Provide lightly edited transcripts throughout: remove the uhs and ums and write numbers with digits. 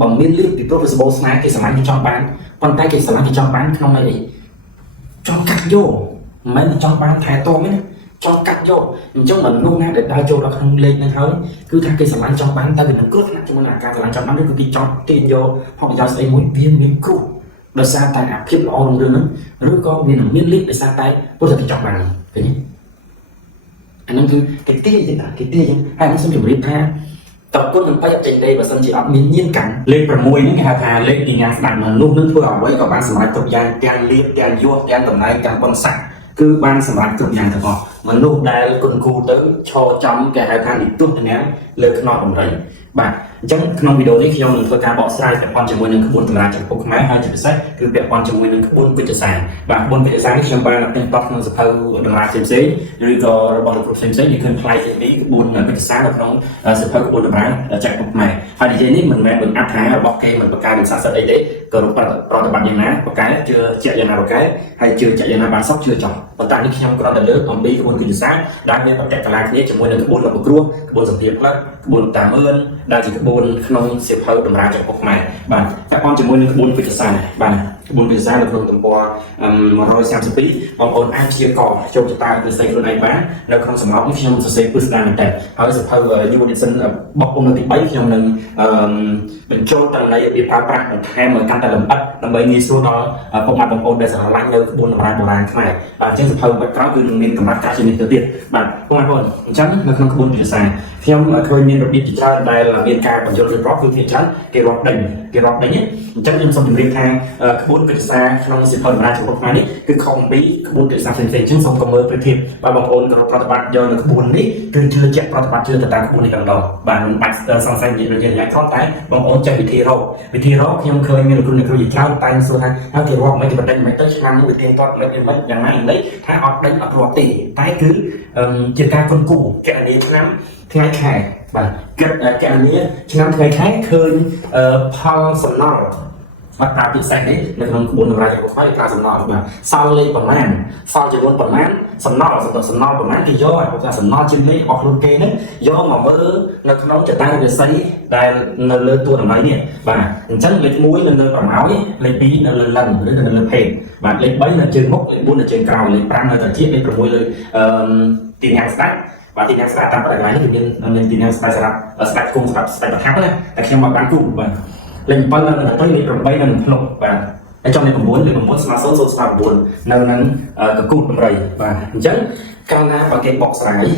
bằng miên liên thì profitable snack cái sản phẩm cho bán còn tay cái sản phẩm cho bán không này cho cắt vô mấy cho bán thẻ to mấy cho cắt vô cho mình luôn nè để đào vô nó không lên nên thôi cứ thay cái sản phẩm cho bán tay vì nó cướp cho mình là cái sản phẩm cho bán nó cứ đi cho tiền vô hoặc là sẽ muốn viên miếng cũ để xa tay áp thiết lo đường nữa rồi có viên miên liên để xa tay có thể chọn bàn cái nhé anh em cứ cái tia gì cái tia chứ hai nó xem chụp đi tha tập có những bài trên đây và sân chỉ ấp miên nhiên cảnh lên phần môi những cái hà lên thì nhà đặt mà lúc nước thua với các bạn sản phẩm tập gian càng liên càng vua càng tầm này càng quan sát cứ ban sản phẩm tập gian thật họ mà lúc đây con khu tới cho trong cái hai thang thì tốt thì ném lên nó đồng đầy bạn trong trong video này khi mình thôi cả bỏ saiแต่ความจำเป็นหนึ่งขบวนการจากพวกแม่ให้จะเป็นคือแบบความจำเป็นหนึ่งขบวนเป็นจะสานบางขบวนเป็นจะสานที่จำเป็นเป็นต้องนำสภาพดำเนินเซมซีหรือก็ระบบเซมซีอย่างเช่นคลายสิ่งนี้ขบวนเป็นจะสานกับน้องสภาพขบวนดำเนินจากพวกแม่ภายในนี้มันแม่เป็นอัพหาระบบเกมมันประกาศเป็นสารสกัดได้ก็รูปปฏิบัติอย่างนั้นประกาศเจอเจาอย่างนั้นประกาศให้เจอเจาอย่างนั้นบางซอกเจอจ่อปัจจุบันนี้ขยำกรอนแต่เลือกของดีขบวนเป็นจะสานได้เนี่ยประกาศกลางนี้จำเป็นหนึ่งขบวนระบบกลัวขบวนสังเกตแล้วขบวนตามเอิญได้จากขบวนขนมเสียบเผาดำราจากพวกแม่บ้านแต่ความจำเป็นหนึ่งขบวนเป็นจะสานบ้านขบวนเป็นจะสานเราลงตัว130 ปีบางคนอ้างเชียร์ก่อโจมตายเป็นเซลล์ในบ้านแล้วคำสำรับที่ขยำจะเซฟพื้นดินแต่เขาจะเผายูนิสันบอกองค์หนึ่งติดใบขยำหนึ่งเป็นโจตั้งในปีพาปรากแทนเหมือนกันแต่ลำอัดลำใบงี้สู้ต่อพวกมันบางคนได้สารล้างเนื้อขบวนโบราณขนาดเช่นจะเผาแบบกราฟคือมีกำลังการชนิดเดียวบ้านพวกมันคนฉันในขบวนเป็นจะสานขยำเคยมีระเบียบจิตใจได้ละเรียนการปัจจุบันเพราะคือที่ฉันเกี่ยวกับเรื่องนี้ฉันยังสมเรียนทางขบวนการศึกษาขนมสิบคนมาจากพวกนี้คือของปีขบวนการศึกษาเซ็นซึ่งส่งกำเนิดเป็นทีมบางคนกับปฏิบัติย้อนขบวนนี้คือเชื่อเจ็บปฏิบัติเชื่อแต่ตามขบวนในกลางดอกบางปัจจัยสังสรรค์ยิ่งใหญ่ข้อแต่บางคนจะวิธีรอกยังเคยมีรุ่นในครูยิ่งเท่าแต่ส่วนนั้นถ้าที่รอกไม่จะเป็นไม่ต้องใช้น้ำมือเตียงตอนไม่เป็นไม่อย่างนั้นเลยถ้าออกได้ออกรอตีแต่คือจิตการคนกู้แกอันนี้น้ำง่ายแค่แบบแกอันนี้ฉะนั้นเคยแค่เคยพอสำนองมาตราติดใส่นี้ในขนมขบวนอะไรอย่างก็ไม่กล้าสำนองแบบซาเลยประมาณซาจะวนประมาณสำนองสำนองประมาณที่ย่อจะสำนองชิ้นนี้ออกรุ่นเกนั้นย่อมาเมื่อในขนมจะตั้งจะใส่ได้ในเลือตัวอะไรเนี่ยแบบฉันเล็กมุ้ยในเลือดประมาณนี้เล็กปีในเลือดลันหรือในเลือดเพลแบบเล็กใบในเชิงมกเล็กบุญในเชิงกราวเล็กปรางในตะเจี๊ยบเล็กประมุยเลยตีนยางสตาร์và tin nhắn sẽ tạm có đại loại nó nên tin nhắn sẽ đặt cùng sẽ đặt khác đấy tại khi mà bán cùng và lên bao lần là tới đi rồi bay lần lục và ở trong này còn muốn smart số smart buồn nên cái cụt rồi và chắc cao na và cái bọc sải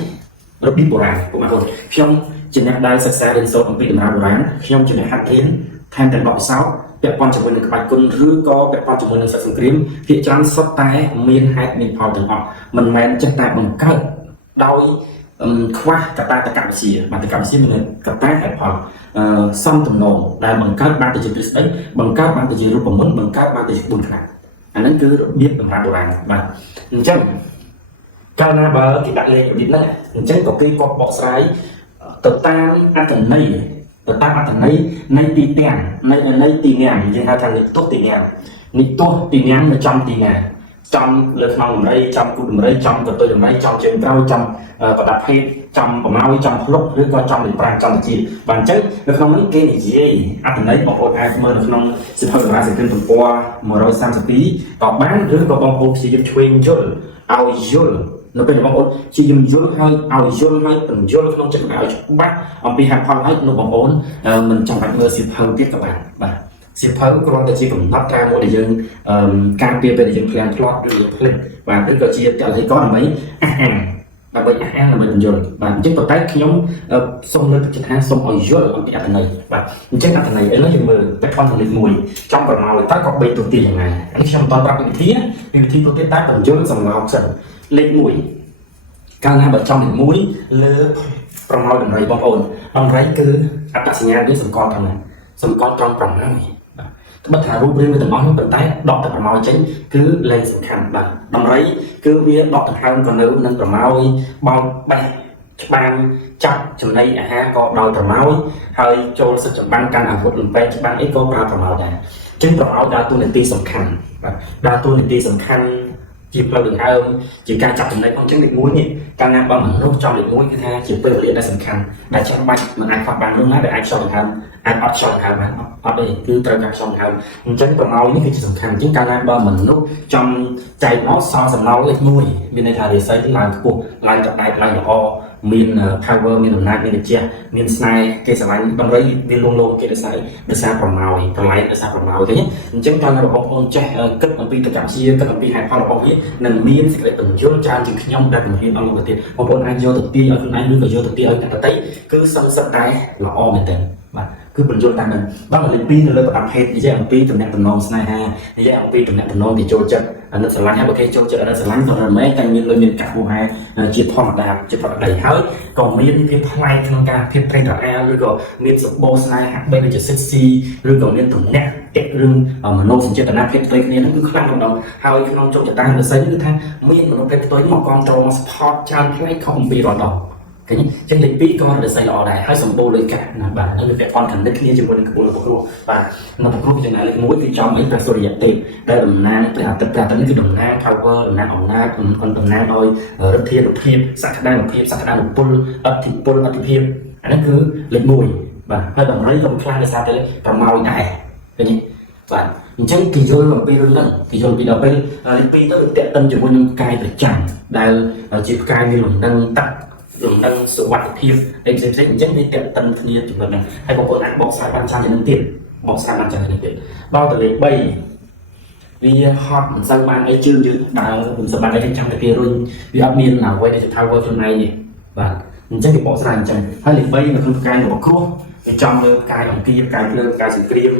rất biết bộ ràng của mà thôi khi ông trên net đai sẽ đến số bị làm bán khi ông trên này hạt kiến thêm tiền bọc sáuแบบความจำเป็นหนึ่งกับคนหรือก็แบบความจำเป็นหนึ่งสังเกตที่จานสดแต่เมียนให้มีพอถึงออกมันแมนจะแต่บังเกิดโดยคว้ากระต่ายตะการเสียมันตะการเสียมันกระต่ายแอบพอซ่อมตำนองได้บังเกิดบางตัวจิตได้บังเกิดบางตัวจิตรูปผมบังเกิดบางตัวจิตบุญขนาดอันนั้นคือเบี้ยเป็นราโบราณมาจังก้าวหน้าเบอร์ที่ดัดเลยอยู่ดินนั่นจังกับที่กบบอกสายตัดตามอันถึงนี้ตัดตามอันถึงนี้ในตีเตียงในตีเงียงยังหาทางนี้ตัวตีเงียงนี่ตัวตีเงียงในจำตีเงียงtrong lực phòng đây trong cụ đây trong từ tôi trong đây trong trên cao trong và đặt hay trong của máu trong lúcឬក៏trong để bàn trong chỉ bản chất lực không những cái gì anh thấy một ôn ai mơ lực không sẽ hơi ra sẽขึ้นตัว130 ปีต่อบ้านหรือก็บางคนจะยึดช่วยยุ่งเอายุ่งnóเป็นบางคนจะยึดยุ่งให้เอายุ่งให้từngยุ่งkhôngจะเอาบ้านเอาไปหาความให้nóบางคนmình trong bạn mơ sẽ hơi tiết các bạnสิบเท่ากรอนแต่ชีผมนับตามโมเดลยังการเปลี่ยนเป็นยังเพลงทลอดหรือยังเพลงvà tức là chia cho thấy có là mấy và bây giờ là mình rồi và chúng tôi thấy khi nhóm xong nơi thực hành xong ở dưới ở cái này và trên cái này nó dùng mờ cái con thằng mùi trong phần nào ta có bị tụt tiền hàng ngày anh xem toàn các vị thi có cái tác phần dưới dòng học sinh lên mùi cao na ở trong mũi lơ phần nào này bong ồn bong ráy cứ áp đặt nhà với sầm con thằng này sầm con trong phần này bất thàรูปเรื่องแต่น้อยมันเป็นใต้ดอกแต่ประมาณchính cứ lênสำคัญแบบดำไรcứ việcดอกแต่ทางcòn nếu nênประมาณbao bay banจับจำในก็ดอกประมาณให้โจรสึกจับบังการอาวุธหรือไปจับบังก็ปลาประมาณได้จึงประมาณดาวตัวหนึ่งตีสำคัญดาวตัวหนึ่งตีสำคัญ ជាផ្លូវដង្ហើមជាការចាប់ចំណេញផងអញ្ចឹងលេខ1នេះកាលណាបើមនុស្សចំលេខ1គឺថាជាពេលវេលាដែលសំខាន់ដែលចាំបាច់មិនអាចខ្វះបាននោះណាដែលអាចខ្យល់ដង្ហើមអាចអត់ខ្យល់ដង្ហើមបានអត់ទេគឺត្រូវការខ្យល់ដង្ហើមអញ្ចឹងប្រម៉ោយនេះគឺជាសំខាន់អញ្ចឹងកាលណាបើមនុស្សចំចែកមកសល់សំណល់លេខ1មានន័យថារាសីឡើងខ្ពស់ឡើងតដែកឡើងល្អមាន power មានអំណាចមានវិជ្ជាមានស្នេហ៍គេស្រឡាញ់តម្រុយវាលងលោមគេដោយសារប្រម៉ោយប្រឡែកដោយសារប្រម៉ោយទេអញ្ចឹងកាលណាបងប្អូនចេះគិតអំពីតកជាគិតអំពីហេតុផលរបស់វានឹងមានសេចក្តីបញ្យល់ច្រើនជាងខ្ញុំដែលបង្រៀនអស់លោកទៀតបងប្អូនអាចយកទៅទាញឲ្យខ្លួនឯងឬក៏យកទៅទាញឲ្យអ្នកដទៃគឺសឹងសិតតែល្អមែនទែនបាទគឺបញ្យល់តាមនឹងបាទលេខ2ទៅលើប្រដាប់ហេតុនិយាយអំពីតំណែងតំណងស្នេហានិយាយអំពីតំណែងតំណងគេចូលចិត្តអាណិតស្រឡាញ់ហើយបើគេចូលចិត្តអាណិតស្រឡាញ់ក៏រមែងតែមានលុយមានកាក់ហួរហែជាធម្មតាជាប្រដីហើយក៏មានភាពថ្លៃក្នុងការភាពត្រេកត្រអាលឬក៏មានសម្បូរស្នេហាបីដូចជាសិទ្ធិឬក៏មានតំណែងតិចរឿងមនោសញ្ចេតនាភាពផ្ទៃគ្នាហ្នឹងគឺខ្លាំងម្ដងហើយក្នុងជោគជតារស័យគឺថាមានមនុស្សពេកផ្ទៃមកគ្រប់គ្រងមក support ច្រើនផ្នែកខុសអំពីរដងឃើញចឹងលេខ2ក៏រស័យល្អដែរហើយសម្បូរលុយកាក់ណាបាទហើយវាពាក់ព័ន្ធគ្នាគ្នាជាមួយនឹងក្បួនរបស់គ្រូបាទនៅក្នុងគ្រូចំណែកលេខ1គឺចំអីព្រះសូរិយទេពដែលតំណាងព្រះអាទិត្យព្រះអាទិត្យនេះគឺតំណាង power តំណាងអំណាចតំណាងដោយឫទ្ធានុភាពសក្តានុភាពសក្តានុពលអធិពលអធិភាពអានេះគឺលេខ1បាទហើយតម្រៃក៏ខ្លាំងដោយសារតែប្រម៉ោយដែរឃើញបាទអញ្ចឹងគេយល់អំពីរឿងហ្នឹងគេយល់ពីដល់ពេលលេខ2ទៅតេតិនជាមួយនឹងកាយប្រចាំដែលជាផ្កាយមានលំនឹងទឹកលំនឹងសុវត្ថិភាពអីផ្សេងៗអញ្ចឹងវាតេតិនគ្នាជាមួយនឹងហើយបងប្អូនអាចបកស្រាយបានច្រើនជាងនឹងទៀតបកស្រាយបានច្រើនជាងនេះទៀតដល់ទៅលេខ3វាហត់មិនសូវបានអីជឿនយើងដើរមិនសូវបានអីចាំតែគេរុញវាអត់មានអ្វីដែលថាធ្វើខ្លួនឯងនេះបាទអញ្ចឹងវាបកស្រាយអញ្ចឹងហើយលេខ3នៅក្នុងផ្កាយរបស់គ្រោះវាចំលើផ្កាយអង្គាផ្កាយភ្លើងផ្កាយសង្គ្រាម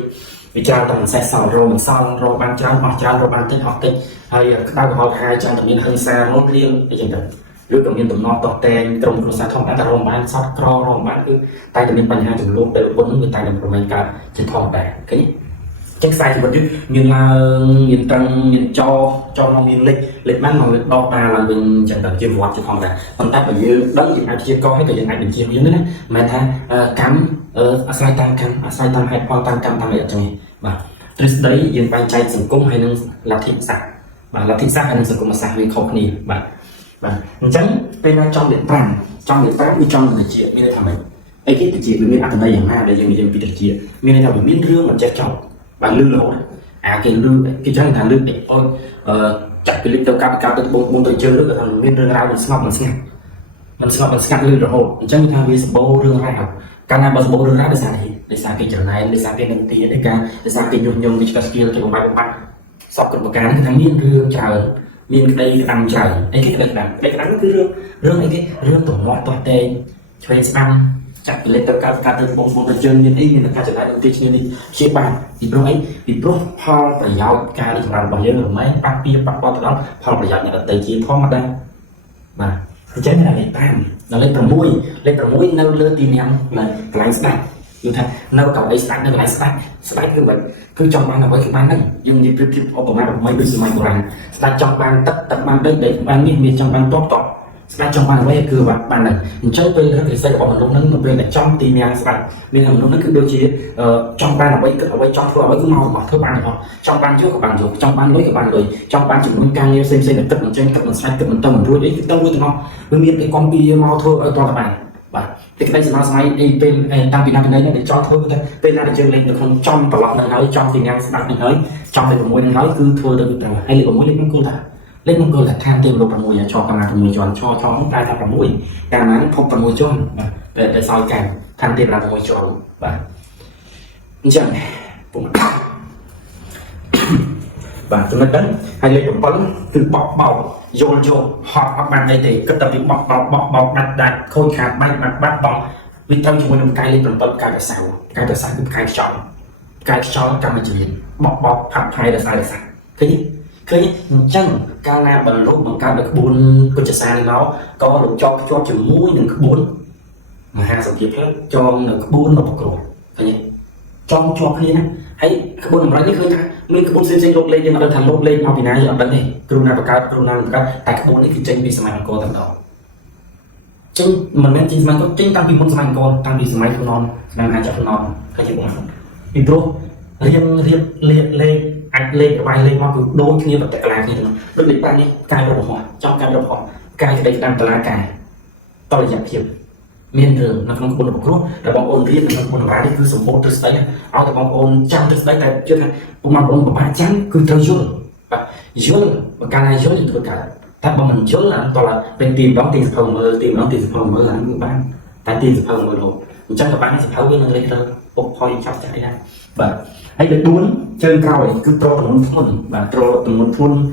វាច្រើនតែមិនសេះសល់រោមិនសល់រោបានច្រើនអស់ច្រើនរោបានតិចអស់តិចហើយក្តៅក្រហល់ហាយច្រើនតែមានហិង្សារោគ្រាមអីចឹងទៅឬក៏មានតំណតតែងក្រុមគ្រួសារធម្មតាតែរោបានសតក្ររោបានគឺតែតែមានបញ្ហាចំនួនពេលបុណ្យនឹងវាតែតែប្រមាណកើតជាធម្មតាឃើញចឹងខ្សែជីវិតយើងមានឡើងមានតឹងមានចមកមានលេខបានមកដកតាឡើងវិញចឹងទៅជាវត្តជាធម្មតាប៉ុន្តែបើយើងដឹងយើងអាចជាកហើយក៏យើងអាចបញ្ជាយើងណាមិនថាកម្មអាស្រ័យតាមកម្មអាស្រ័យតាមហេតុផលតាមកម្មតាមអីអញ្ចឹងបាទទ្រឹស្ដីយើងបែងចែកសង្គមហើយនឹងលទ្ធិសាស្ត្របាទលទ្ធិសាស្ត្រហើយនឹងសង្គមសាស្ត្រវាខុសគ្នាបាទអញ្ចឹងពេលណាចំលេខ5ចំលេខ5វាចំទៅជាមានន័យថាម៉េចអីគេទៅជាវាមានអត្ថន័យយ៉ាងណាដែលយើងនិយាយពីទៅជាមានន័យថាវាមានរឿងមិនចេះចប់បាទលឺរហូតអាគេលឺគេចឹងថាលឺតិចអូចាក់ពីលឹកទៅកាប់ទៅបងទៅជើងឬក៏ថាមានរឿងរ៉ាវមិនស្ងប់មិនស្ងាត់លឺរហូតអញ្ចឹងថាវាសម្បូររឿងរ៉ាវកាលណាបើសម្បូររឿងរ៉ាវដោយសារគេចំណែនដោយសារគេនឹងទីដោយសារគេញុះញង់គេឆ្កឹះស្គៀលគេបំផាត់សពគ្រប់ប្រការគឺថាមានរឿងច្រើនមានក្តីក្តាំច្រើនអីគេក្តីក្តាំនោះគឺរឿងអីគេរឿងទំនាស់តោះតែងឆ្វេងស្ដាំចាក់ពីលេខទៅកាត់ទៅបងទៅជើងមានអីមានការចំណាយទីឈ្នានេះជាបានពីព្រោះអីពីព្រោះផលប្រយោជន៍ការរីកចម្រើនរបស់យើងមិនមែនប៉ះពាល់ប៉ះពាល់ទៅដល់ផលប្រយោជន៍អ្នកដទៃជាធម្មតាបាទអញ្ចឹងលេខ5ដល់លេខ6នៅលើទីញ៉ាំកន្លែងស្ដាច់គឺថានៅកៅអីស្ដាច់នៅកន្លែងស្ដាច់គឺមិនគឺចង់បានអ្វីគឺបានហ្នឹងយើងនិយាយប្រៀបធៀបឧបមាដូចសម័យបុរាណស្ដាច់ចង់បានទឹកបានដីបាននេះមានចង់បានតបស្ដាច់ចង់បានអ្វីគឺបានដែរអញ្ចឹងពេលរកវិស័យរបស់មនុស្សហ្នឹងនៅពេលដែលចំទីញ៉ាំស្ដាច់មានមនុស្សហ្នឹងគឺដូចជាចង់បានអ្វីគិតអ្វីចង់ធ្វើអ្វីគឺមកធ្វើបានទាំងអស់ចង់បានយកក៏បានយកចង់បានលុយក៏បានលុយចង់បានចំនួនការងារផ្សេងៗដែលគិតមិនចេញគិតមិនស្រាច់គិតមិនទៅមិនរួចអីគឺទៅរួចទាំងអស់គឺមានតែកំពីមកធ្វើឲ្យតតែបានបាទទីក្តីសំណស្មារតីអីពេលតាំងពីណាពីណីនេះចង់ធ្វើគឺតែពេលណាដែលយើងលេងនៅក្នុងចំប្រឡប់ហ្នឹងហើយចំទីញ៉ាំស្ដាច់ហ្នឹងហើយចំលេខ6ហ្នឹងហើយគឺធ្វើទៅត្រូវហើយលេខ6លេខមង្គលថាលេខមង្គលថាឋានទេវលោក6ឆកម្មា6ជាន់ឆហ្នឹងតែថា6កាលណាភព6ជាន់បាទតែសោយកាយឋានទេវ6ជាន់បាទអញ្ចឹងពុំបាទចំណុចហ្នឹងហើយលេខ7គឺបោកយល់ហត់អត់បានអីទេគិតតែពីបោកដាច់ខូចខាតបាត់បង់វាត្រូវជាមួយនឹងកាយលេខ7កាយប្រសៅគឺកាយខ្យល់កម្មជាបោកផាប់ផាយរសាឃើញអញ្ចឹងកាលណាបើលោកបង្កើតនៅក្បួនពុទ្ធសាសនានេះមកក៏លោកចងភ្ជាប់ជាមួយនឹងក្បួនមហាសន្តិភាពចងនៅក្បួនរបស់គ្រូឃើញចងជាប់គ្នាណាហើយក្បួនតម្រៃនេះឃើញថាមានក្បួនផ្សេងលោកលេខយើងអត់ដឹងថាលោកលេខមកពីណាយើងអត់ដឹងទេគ្រូណាបង្កើតតែក្បួននេះគឺចេញពីសម័យអង្គរតែម្ដងចេញមិនមែនចេញសម័យអង្គរចេញតាំងពីមុនសម័យអង្គរតាំងពីសម័យខ្លួននំឆ្នាំអាចខ្លួននំឃើញទេបងពីព្រោះរៀបលេខ anh lên bài lên hoa cứ đôi kia và tại là như thế nào được định bạn đi cài đầu họ trong cài đầu họ cài cái đấy đang là cài tôi là giảm thiểu miền đường nó không quân một group là bọn ôn riêng nó quân vái cứ sủng hô từ đấy ao thì bọn ôn trăm từ đấy tại chưa thành bọn mà ôn ba trắng cứ theo dương và càng này dương thì cả tại bọn mình trước là toàn là bên tìm đóng tiền phòng mơ tìm đóng tiền phòng mơ là những bạn tại tiền phòng mơ rồi chắc là bạn sẽ tháo cái lên thôi bộ thôi chắc chạy ra và hãy được muốn chơi cao ấy cứ trâu tầm thun và trâu tầm thun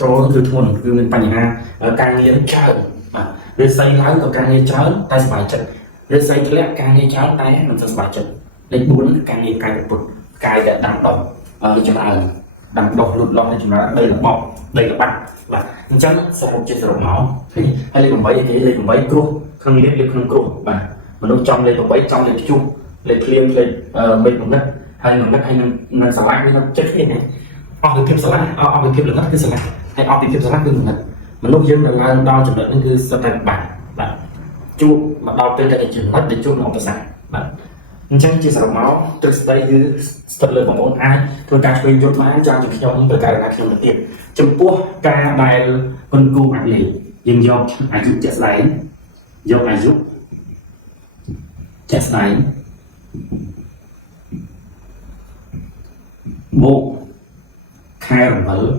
trâu cứ thun cứ mình bành ha càng nghe chơi mà để xây lái còn càng nghe chớ tay phải chân để xây cái lẽ càng nghe chớ tay mình sẽ phải chân để muốn càng nghe cài một cài để đằng đồng ở chỗ nào đằng đồng lụt lọt thì nó đây là bọc đây là băng và chắc sẽ một chiếc rộng máu thì hay lên một thì lên một váy cua không biết lên không cua và nó trong lên một váy trong lên chung lên clear lên bên một đất hay một đất hay mình xả lạnh nó chết như này ở cái xả lạnh ở cái lượng cái xả lạnh hay ở cái xả lạnh cái lượng mình lúc dân là đo chụp được cái sơ tay bản và chu mà đo trên cái trường mất để chu nó có sẵn và chắc chia sẻ máu từ đây như thật lời của môn ai tôi càng khuyên chốt má cho những nhóm từ cái là khi đầu tiên chấm pua ca bài con cung ảnh lì nhưng do ai giúp chết lại do ai giúp chết lại bộ khai rộng mở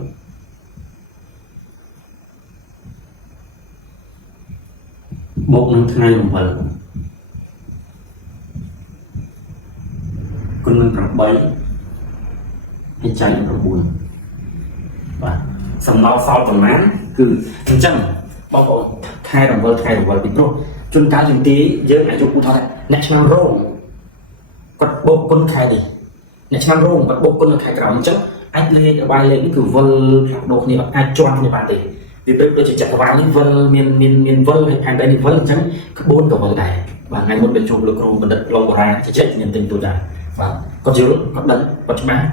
bộ năng khai rộng mở con mình rộng bấy hay chạy rộng buồn và sầm lao sau còn mán cứ chân bao gồm khai rộng mở bị pro chúng ta dùng tí giới ai giúp thôi national roll quật bộ con khai đi national roll quật bộ con khai cả chân anh lên bài lên cứ vân đồ này ai chọn như bạn thì tôi chỉ chặt vào những vân miền vân hay hàng đây thì vân trắng các bốn của vân này và ngày một bên chụp được rồi mình đặt lâu ra chỉ chết nhận tình tôi đã và có chữ có đánh có chữ má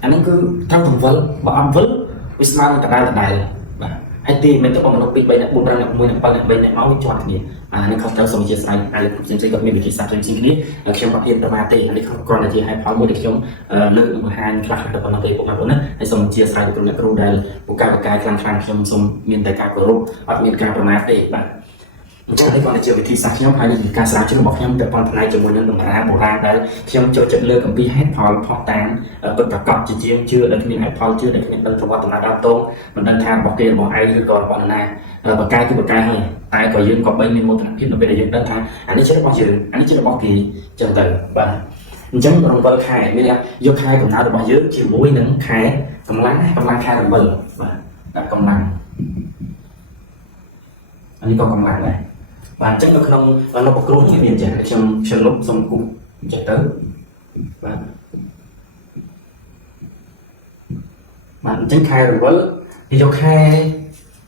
anh ấy cứ theo thằng vân và âm vân Islam cả đây là này và hay tìm mấy cái bọn nó bị bệnh này buồn ra là mùi này bao bệnh này máu chọn gì nên không theo sống chia sẻ ai là cũng sẽ gặp mình bị sạch trên sinh lý là khi mà hiện tại thì anh không còn là gì hay phá mùi để chống lượng hàng khác được còn là về bộ mặt nữa hay sống chia sẻ được là cái đây một cái khăn trong sống miền tây cả của hoặc miền cao của mát để bạn chắc là còn là chiều về thi sát nhóm hay là ca sát chứ bọc nhóm được con này cho một nhân đồng ra bộ ra đấy khi cho trận lơ công ty hết họ tàn bất cả cọp chỉ chiếm chưa được những hết phao chưa được những tân thông qua tầm nào tôn mình đang tham bọc tiền bỏ ai rồi còn bọn này và cai cái một cai thôi ai có dương có bên mình một thằng kia nó bây giờ dương đang tham anh ấy chết bao giờ anh ấy chết bao kỳ chân từ và chấm đồng vợ khai bây giờ vô khai còn nào được bao nhiêu chiều mũi nắng khai cầm láng khai đồng vợ và đặt cầm láng anh ấy còn cầm láng này và chắc nó không và nó có cấu như miền chạy trong lúc xong cũng chạy tới và bạn tránh khai rồi với thì cho khai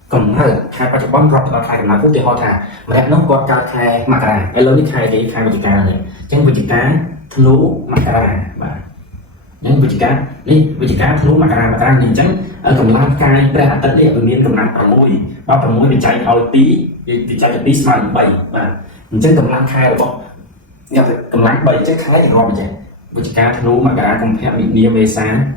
còn khai qua chụp bóng rộng và khai là quốc tế họ thả mà đẹp nó có ca khai mặc ra cái lớn khai thì khai với cá này tránh với cá thân lũ mặc ra và những với cá đi với cá thân lũ mặc ra thì tránh ở cầm lan khai ra tận đây ở miền cầm nặng ở mũi bao cầm mũi bị chạy ao tí thì chạy tí smile bảy và tránh cầm lan khai rồi bọn nhập cầm lan bảy tránh khai thì họ bị chạy với cá thân lũ mặc ra cùng theo bị nia về sáng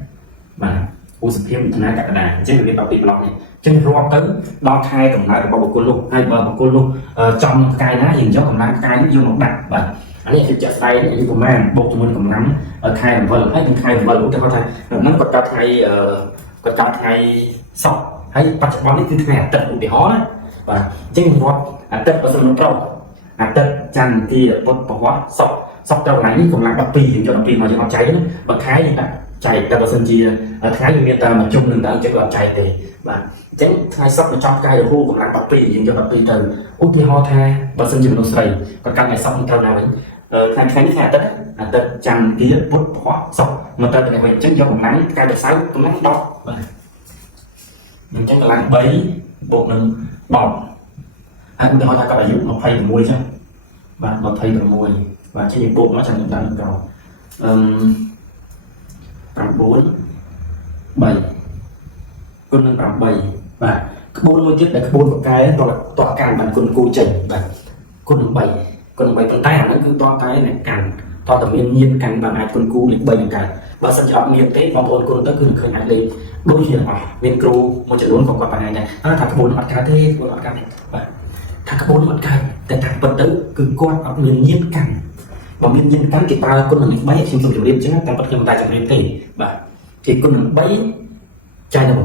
và u sập thêm thằng này cả đàn chứ người bảo bị lọt này chân ro tới đo khai cầm lại bao bọc cô luôn hai bờ bọc cô luôn trong cài ná nhìn cho cầm lá cài nó vô một đặt và anh ấy thì chặt tay những của mang bộ cho mình cầm nắm ở khai cầm vợ hay cầm khai cầm vợ cũng cho thay nó còn cho thay sọc hay bắt chặt bóng cái thứ này tận bị hó và chân ro tận ở sân trâu tận chăn thì bột bỏ sọc trâu lánh cầm lá bắp pì cho bắp pì mà cho nó cháy bằng khai như vậy chạy ra vào sân chia thái như miền ta mà chung nên đang chơi chạy thì và tránh hai sắp nó trong cây ở khu cũng làm bạc pì dùng cho bạc pì từ út thì ho tha và sân dùng nó sầy còn căn này xong theo nào đấy thành khánh nhà tết chẳng kia bút bỏ sọc mà ta này mình tránh cho một nắng cây được sáu cũng nắng đó mình tránh là bấy bộ nó bỏng hai cũng ho tha các bạn dùng nó thay được mùi chứ và nó thay được mùi và trên những bộ nó chẳng được làm cầu bằng 4 7 con nâng bằng 7 và 4 mới tiếp là 4 một cái tọa càng bằng con cô chỉnh và con nâng 7 con tay nó cứ to cái này càng តើតើមានញៀនកាន់បានអាចគុណគូលេខ3នឹងកើតបើសិនជាអត់មានទេបងប្អូនគុណទៅគឺឃើញអាចលេខដូចគ្នាអស់មានគ្រូមួយចំនួនក៏គាត់បង្ហាញដែរថាក្បួនអត់កើតទេក្បួនអត់កើតទេបាទថាក្បួនអត់កើតតែថាពិតទៅគឺគាត់អត់មានញៀនកាន់បើមានញៀនកាន់គេប្រើគុណនឹង3ខ្ញុំសូមជម្រាបអញ្ចឹងតែពិតខ្ញុំមិនតែជម្រាបទេបាទគេគុណនឹង3ចាយដល់9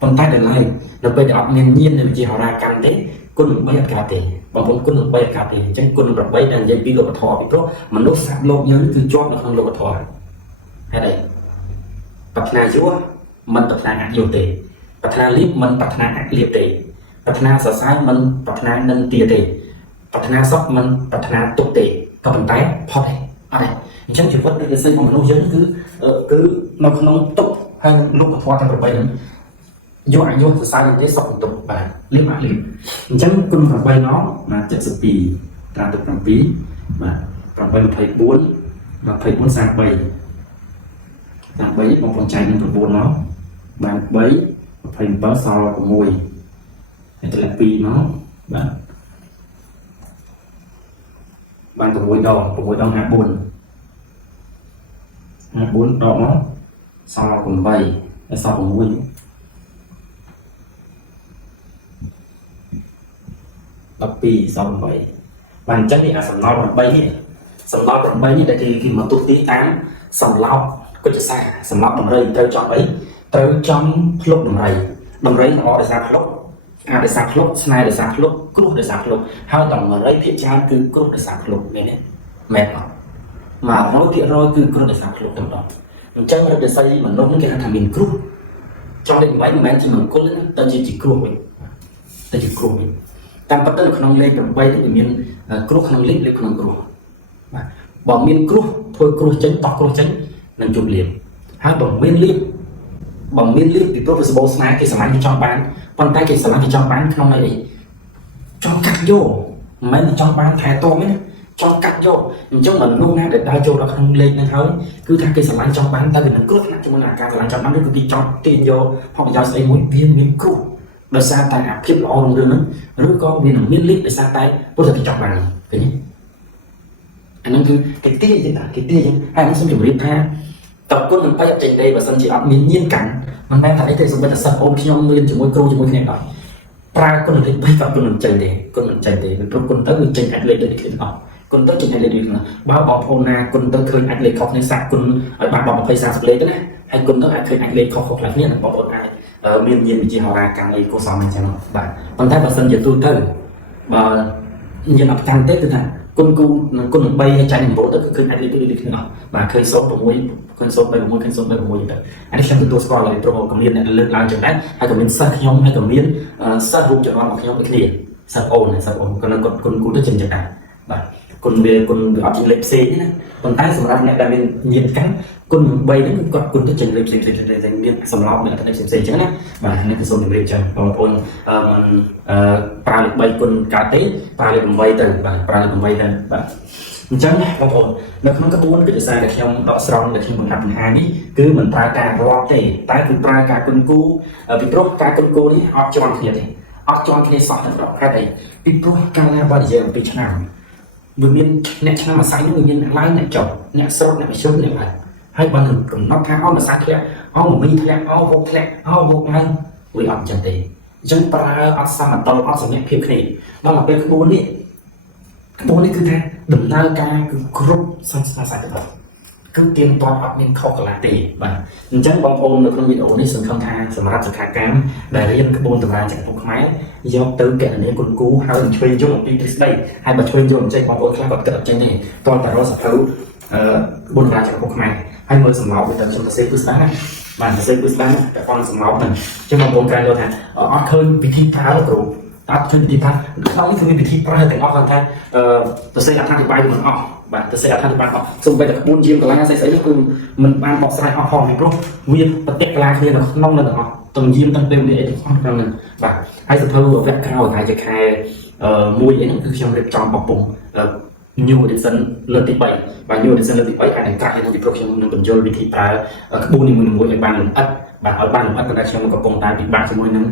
ប៉ុន្តែដល់ឡើយនៅពេលដែលអត់មានញៀននៅវិជាហោរាកាន់ទេគុណនឹង3អត់កើតទេបងប្អូនគុណនឹង3អត់កើតទេអញ្ចឹងគុណនឹង8ដែលនិយាយពីលោកធម៌ពីព្រោះមនុស្សសត្វលោកយើងគឺជាប់នៅក្នុងលោកធម៌ហើយដែរប្រាថ្នាយសមិនប្រាថ្នាអយុទេប្រាថ្នាលៀបមិនប្រាថ្នាអលៀបទេប្រាថ្នាសរសើរមិនប្រាថ្នានិន្ទាទេប្រាថ្នាសុខមិនប្រាថ្នាទុក្ខទេក៏ប៉ុន្តែផុតទេអត់ទេអញ្ចឹងជីវិតនៃសិទ្ធិរបស់មនុស្សយើងគឺនៅក្នុងទុក្ខហើយលោកធម៌ទាំង8ហ្នឹងយកអាយុសរសើរនិយាយសុខទុក្ខបាទលៀបអលៀបអញ្ចឹងគុណ8មកណា72តាមទឹក7បាទ8 24 24 33បងប្អូនចែកនឹង9មកបាន3 27សល់6ហើយត្រឡប់2មកបាទបាន6ដង54 54ដកមកសល់8ហើយសល់612សល់8បានអញ្ចឹងនេះអាសំណល់8នេះសំណល់8នេះដែលគេមកទុកទីតាមសំឡោបគុជសាសម្រាប់ដំរីត្រូវចង់អីត្រូវចង់ភ្លុកដំរីល្អដោយសារភ្លុកអាចដោយសារភ្លុកស្នេហ៍ដោយសារភ្លុកគ្រោះដោយសារភ្លុកហើយដំរីភាគច្រើនគឺគ្រោះដោយសារភ្លុកមែនទេមែនអត់100%គឺគ្រោះដោយសារភ្លុកតែម្ដងអញ្ចឹងរកស័យមនុស្សនឹងគេហៅថាមានគ្រោះចង់លេខ8មិនមែនជាមង្គលទេតែជាគ្រោះវិញតែជាគ្រោះវិញតាមពិតទៅនៅក្នុងលេខ8នេះមានគ្រោះក្នុងលេខក្នុងគ្រោះបាទបើមានគ្រោះធ្វើគ្រោះចេញតោះគ្រោះចេញនឹងជប់លៀបហើយបើមានលៀបពីព្រោះវាសបោស្នេហ៍គេស្រឡាញ់គេចង់បានប៉ុន្តែគេស្រឡាញ់គេចង់បានក្នុងន័យអីចង់កាត់យកមិនមែនចង់បានថែទាំទេណាចង់កាត់យកអញ្ចឹងមនុស្សណាដែលដើរចូលដល់ក្នុងលេខហ្នឹងហើយគឺថាគេស្រឡាញ់ចង់បានតែវានឹងគ្រោះថ្នាក់ជាមួយនឹងការស្រឡាញ់ចង់បានឬគឺគេចង់ទាញយកផលប្រយោជន៍ស្អីមួយវាមានគ្រោះដោយសារតែអាភាពល្អក្នុងរឿងហ្នឹងឬក៏វានឹងមានលៀបដោយសារតែពុទ្ធគេចង់បានឃើញទេអាហ្នឹងគឺគេទាយទេគេទាយហើយខ្ញុំសូមជម្រាបថាតើគុណនឹងបាយអត់ចេញទេបើសិនជាអត់មានញៀនកាន់មិនមែនថាអីទេសម្បត្តិសិស្សអូនខ្ញុំរៀនជាមួយគ្រូជាមួយគ្នាដល់ប្រើគុណនឹង3ក៏គុណនឹងចេញទេគុណនឹងចេញទេព្រោះគុណទៅគឺចេញអាចលេខដូចគ្នាអស់គុណទៅចេញអាចលេខដូចគ្នាបើបងប្អូនណាគុណទៅឃើញអាចលេខខុសគ្នាសាក់គុណឲ្យបាន10 20 30លេខទៅណាហើយគុណទៅអាចឃើញអាចលេខខុសៗគ្នាបងប្អូនអាចមានញៀនវិជាហោរាកម្មអីកុសលមិនចឹងបាទប៉ុន្តែបើសិនជាទូទៅបើញៀនអត់កាន់ទេគឺថាគុណគូនឹងគុណនឹង3ហើយចាញ់9ទៅគឺឃើញអាចលេខដូចគ្នាអស់បាទឃើញ0 6ឃើញ0 3 6ឃើញ0 3 6ទៅអានេះខ្ញុំទទួលស្គាល់ហើយព្រោះក៏មានអ្នកលើកឡើងចឹងដែរហើយក៏មានសិស្សខ្ញុំហើយក៏មានសិស្សរូបចម្រុះរបស់ខ្ញុំដូចគ្នាសិស្សអូនក៏នៅគាត់គុណគូទៅចឹងដែរបាទគុណវាអត់ជាលេខផ្សេងទេណាប៉ុន្តែសម្រាប់អ្នកដែលមានញៀនកាន់គុណ3ហ្នឹងគឺគាត់គុណទៅចេញលេខផ្សេងមានសម្រាប់អ្នកផ្សេងអញ្ចឹងណាបាទនេះគឺសូមជម្រាបចឹងបងប្អូនមិនប្រើលេខ3គុណកើតទេប្រើលេខ8ទៅបាទប្រើលេខ8ទៅបាទអញ្ចឹងបងប្អូននៅក្នុងក្បួនកិច្ចសារដែលខ្ញុំដកស្រង់ដែលខ្ញុំបង្ហាត់បង្ហាញនេះគឺមិនប្រើការរាប់ទេតែគឺប្រើការគុណគូពីព្រោះការគុណគូនេះអត់ជាន់គ្នាទេអត់ជាន់គ្នាសោះតែម្ដងហេតុអីពីព្រោះកាលណាបើនិយាយអំពីឆ្នាំវាមានអ្នកឆ្នាំអាស័យនោះវាមានអ្នកឡើងអ្នកចុះអ្នកស្រុតអ្នកវិជុំអ្នកឡើងហើយបើនឹងកំណត់ថាអស់អាសាធ្លាក់អស់មីធ្លាក់អស់វោកធ្លាក់អស់វោកឡើងវាអត់ចឹងទេអញ្ចឹងប្រើអត់សមតលអត់សម្ញាភាពគ្នាដល់ទៅពេលក្បួននេះគឺថាដំណើរការគឺគ្រប់សង្សារសាស្ត្រទៅគឺទៀងទាត់អត់មានខុសកន្លះទេបាទអញ្ចឹងបងប្អូននៅក្នុងវីដេអូនេះសង្ឃឹមថាសម្រាប់សិក្ខាកាមដែលរៀនក្បួនតម្រាចក្រភពខ្មែរយកទៅកណនាគុណគូហើយនឹងឆ្វេងយល់អំពីទ្រឹស្ដីហើយបើឆ្វេងយល់អញ្ចឹងបងប្អូនខ្លះគាត់គិតអត់ចេញទេតើតារកសភៅក្បួនតម្រាចក្រភពខ្មែរហើយមើលសម្លោកទៅខ្ញុំទៅសេគឺស្ដាប់ណាបាទទៅសេគឺស្ដាប់តែគាត់សម្លោកហ្នឹងអញ្ចឹងបងប្អូនក្រែងយល់ថាអត់ឃើញពិធីប្រើគ្រូអត់ឃើញពិធីប្រើក្នុងនេះគឺមានពិធីប្រើទាំងអស់គាត់ថាទៅសេអត្ថាធិប្បាយទាំងអស់បាទទៅសេអត្ថាធិប្បាយអស់សូម្បីតែក្បួនយាមកលាស្អីនោះគឺមិនបានបកស្រាយអស់ផងពីព្រោះវាប្រតិកលាគ្នានៅក្នុងនោះទាំងអស់ទាំងយាមទាំងពេលនេះអីទាំងអស់ក្នុងនោះបាទហើយសភៅវគ្គក្រោយហើយជាខែ1អីហ្នឹងគឺខ្ញុំរៀបចំបំពង់New Edition លើកទី3បាទ New Edition លើកទី3អាចនឹងក្រាស់ហ្នឹងពីព្រោះខ្ញុំនឹងបញ្យល់វិធីប្រើក្បួននីមួយៗឲ្យបានលម្អិតបាទឲ្យបានលម្អិតប៉ុន្តែខ្ញុំកំពុងតែពិបាកជាមួយនឹង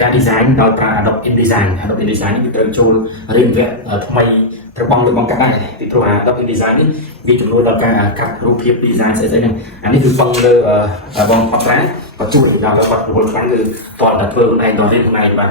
ការ design ដោយប្រើ Adobe InDesign នេះគឺត្រូវចូលរៀនវគ្គថ្មី theo bong được bong cắt này thì pro à đọc design ấy vì chúng tôi đọc cả cắtรูปភាព design ស្អីហ្នឹងអានេះគឺបង់លើបងផាត់ប្រាក៏ជួយដល់គាត់រវល់ខ្លាំងគឺគាត់តែធ្វើខ្លួនឯងដល់រៀនខ្លួនឯងបាទ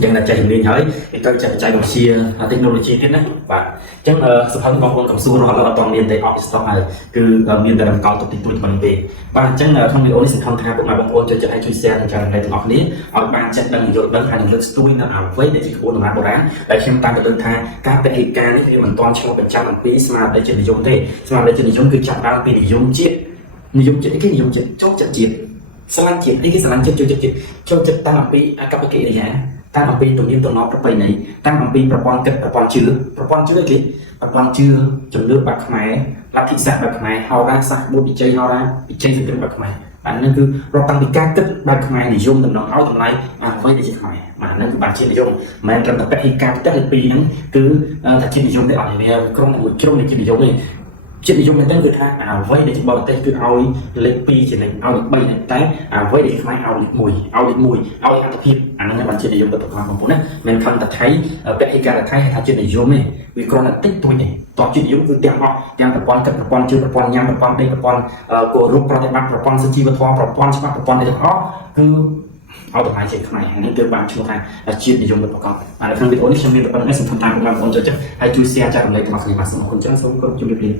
យ៉ាងណាចេះជំនាញហើយវាទៅចេះបច្ចេកវិទ្យា technology ទៀតណាបាទអញ្ចឹងសភៅបងប្អូនកំសួររហូតដល់អត់មានតែ off stock ហើយគឺមានតែរំកោតទុកតិចតួចប៉ុណ្្នឹងទេបាទអញ្ចឹងក្នុងវីដេអូនេះសំខាន់ថាពុកម៉ែបងប្អូនចូលចិត្តឲ្យជួយ share និងចែករំលែកទាំងអស់គ្នាឲ្យបានចេះដឹងយល់ដឹងហើយនឹងលើកស្ទួយនៅអ្វីដែលជាក្បួនដំណើរបុរាណដែលខ្ញុំតាមទៅលើថាការពហិការនេះវាមិនទាន់ឆ្លុះបញ្ចាំងអំពីស្មារតីជាតិនិយមទេស្មារតីជាតិនិយមគឺចាប់ដើមពីនិយមជាតិអីគេនិយមជាតិចូលចិត្តជាតិស្រឡាញ់ជាតិអីគេស្រឡាញ់ជាតិចូលចិត្តតាមអំពីអាកប្បកិរិយាតាមអំពីទំនៀមទម្លាប់ប្រពៃណីតាមអំពីប្រព័ន្ធគិតប្រព័ន្ធជឿអីគេប្រព័ន្ធជឿជំនឿបែបខ្មែរលទ្ធិសាស្ត្របែបខ្មែរហោរាសាស្ត្របូជិជ័យហោរាវិជ័យសង្គ្រឹះបែបខ្មែរអានេះគឺរាប់តាំងពីការគិតបែបខ្មែរនិយមដំណងឲ្យតម្លៃអ្វីដែលជាខ្មែរបាទហ្នឹងគឺបានជាតិនិយមមិនមែនត្រឹមតែពហិការផ្ទះទី2ហ្នឹងគឺថាជាតិនិយមទេអត់ទេវាក្រុមមួយជ្រុងនៃជាតិនិយមទេជាតិនិយមមែនតើគឺថាអ្វីដែលជាបរទេសគឺឲ្យលេខ2ជានិចឲ្យលេខ3តែអ្វីដែលជាខ្មែរឲ្យលេខ1ឲ្យអត្ថភាពអាហ្នឹងបានជាតិនិយមទៅប្រកបបងប្អូនណាមិនខំតែថៃពហិការថៃថាជាតិនិយមទេវាគ្រាន់តែតិចតួចទេតោះជាតិនិយមគឺទាំងអស់ទាំងប្រព័ន្ធគិតប្រព័ន្ធជឿប្រព័ន្ធញ៉ាំប្រព័ន្ធដេកប្រព័ន្ធគោរពប្រតិបត្តិប្រព័ន្ធសុជីវធម៌ប្រព័ន្ធច្បាប់ប្រព័ន្ធទាំងអស់គឺឲ្យតម្លៃជាតិខ្មែរហ្នឹងគឺបានឈ្មោះថាជាតិនិយមទៅប្រកបហើយនៅក្នុងវីដេអូនេះខ្ញុំមានប៉ុណ្្នឹងសំខាន់ថាបងប្អូនចូលចិត្តហើយជួយ share ចែករំលែកទាំងអស់គ្នាបាទសូមអរគុណច្រើនសូមគោរពជម្រាបលា